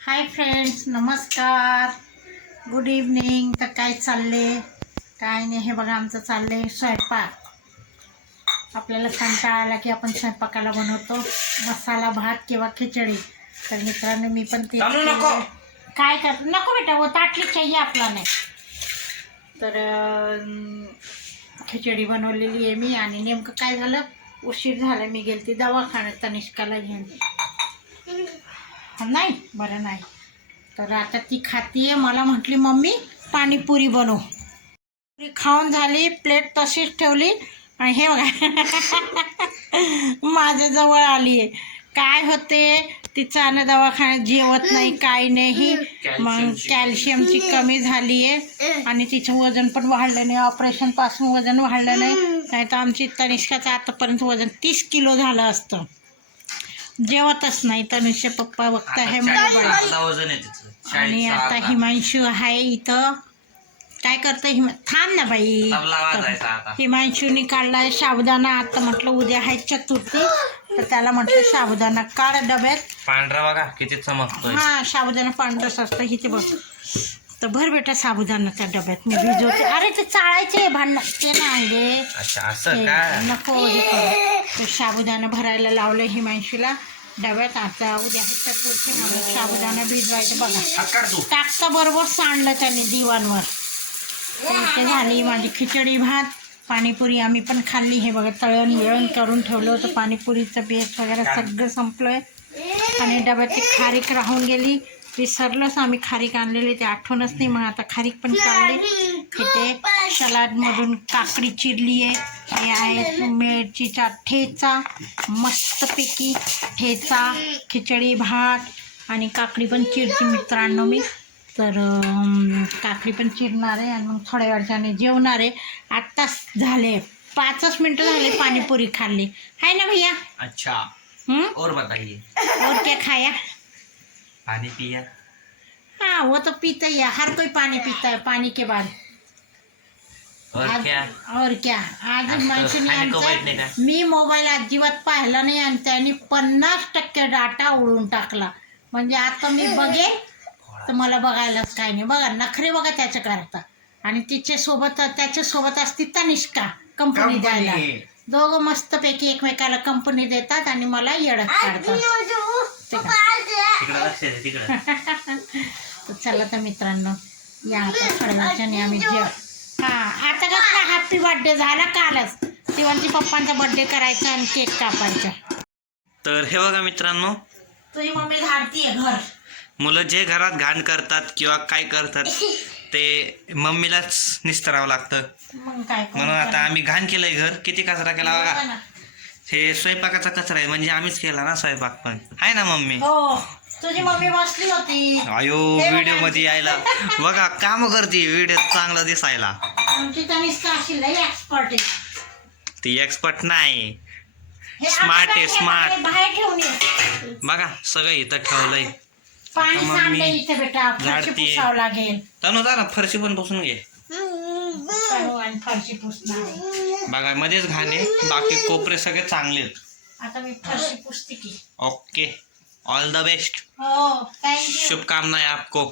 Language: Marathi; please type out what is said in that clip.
हाय फ्रेंड्स, नमस्कार, गुड इव्हनिंग. तर काय चालले? काय नाही, हे बघा आमचं चाललंय स्वयंपाक. आपल्याला कंटाळा आला की आपण स्वयंपाकाला बनवतो मसाला भात किंवा खिचडी. तर मित्रांनो, मी पण ते काय कर नको बेटा, वो ताटली चाहिए आपला नाही. तर खिचडी बनवलेली आहे मी. आणि नेमकं काय झालं, उशीर झाला, मी गेलती दवाखान्यात तनिष्काला घेऊन. नाही बरं नाही. तर आता ती खातीये. मला म्हटली मम्मी पाणीपुरी बनव. पुरी खाऊन झाली, प्लेट तशीच ठेवली आणि हे बघा माझ्याजवळ आली आहे. काय होते, तिचं अन्न दवाखान्यात जेवत नाही, काही नाही. मग कॅल्शियमची कमी झाली आहे आणि तिचं वजन पण वाढलं नाही. ऑपरेशनपासून वजन वाढलं नाही तर आमची तनिष्काचं आतापर्यंत वजन 30 किलो झालं असतं. जेवतच नाही. तनुष्य पप्पा बघता आहे आणि आता हिमांशू आहे इथं. काय करतं थांब ना बाई. हिमांशूनी काढलाय साबुदाणा. आता म्हटलं उद्या आहे चतुर्थी, तर त्याला म्हटलं साबुदाणा काढ डब्यात. पांढरा बघा किती चमकतोय. हा, साबुदाणा पांढरच असतं. हिचे बघ. तर भर बेटा साबुदाणा त्या डब्यात मी भिजवते. अरे ते चाळायचे भांडण ते नाही रे, नको हे करू. तर साबुदाणा भरायला लावलं हिमांशूला डब्यात. आता उद्या चतुर्थी म्हणून साबुदाणा भिजवायचं. बघा टाकता बरोबर सांडलं त्याने दिवाणवर. ते झाली माझी खिचडी भात. पाणीपुरी आम्ही पण खाल्ली. हे बघा तळण विळण करून ठेवलं होतं. पाणीपुरीचं बेस वगैरे सगळं संपलंय. आणि डब्यात ती खारीक राहून गेली. विसरलंच आम्ही खारीक आणलेली, ते आठवणच नाही. मग आता खारीक पण काढली. इथे सलाडमधून काकडी चिरली आहे. हे आहे मिरचीचा ठेचा, मस्तपैकी ठेचा, खिचडी भात आणि काकडी पण चिरची मित्रांनो मी. तर काकडी पण चिरणार आहे आणि मग थोड्या वेळाने जेवणार आहे. आत्ताच झाले 5 मिनटं झाले पाणीपुरी खाल्ली है ना भैया. अच्छा और बताइए, और क्या खाया? पानी पिया? हाँ, वो तो पीता ही है, हर कोई पानी पीता है पानी के बाद. और क्या आज माणसाने मी मोबाईल अजिबात पाहिला नाही आणि त्यांनी 50% डाटा उडून टाकला. म्हणजे आता मी बघेल तर मला बघायलाच काय नाही. बघा नखरे बघा त्याच्या करता. आणि त्याच्यासोबत असती तनिष्का कंपनी द्यायला. दोघं मस्तपैकी एकमेकाला कंपनी देतात आणि मला येडत काढतात. तर चला तर मित्रांनो, या आता थोड्या वेळाने आम्ही आता कसला हॅपी बर्थडे झाला कालच. शिवांची पप्पांचा बर्थडे करायचा आणि केक कापायचा. तर हे बघा मित्रांनो, तुझी मम्मी झाडतीये घर. मुलं जे घरात घाण करतात किंवा काय करतात ते मम्मीलाच निस्तरावं लागतं. मग काय म्हणून आता आम्ही घाण केलंय घर. किती कचरा केला बघा. हे स्वयंपाकाचा कचरा आहे, म्हणजे आम्हीच केला ना स्वयंपाक पण, आहे ना मम्मी? हो, तुझी मम्मी बसली होती. अयो व्हिडिओ मध्ये यायला बघा, काम करते व्हिडिओ चांगला दिसायला. ती एक्सपर्ट नाही, स्मार्ट आहे, स्मार्ट. बाहेर ठेवून ये. बघा सगळं इथं ठेवलंय. पाणी सांडलंय इथे बेटा, फरशी पुसावं लागेल. तनु जा ना, फरशी पण पुसून घे. आणि फरशी पुसणार. बघा मध्येच घाण आहे, बाकी कोपरे सगळे चांगले आहेत. आता मी फरशी पुसते की. Okay, all the best. हो, थँक्यू. शुभकामनाएं आपको.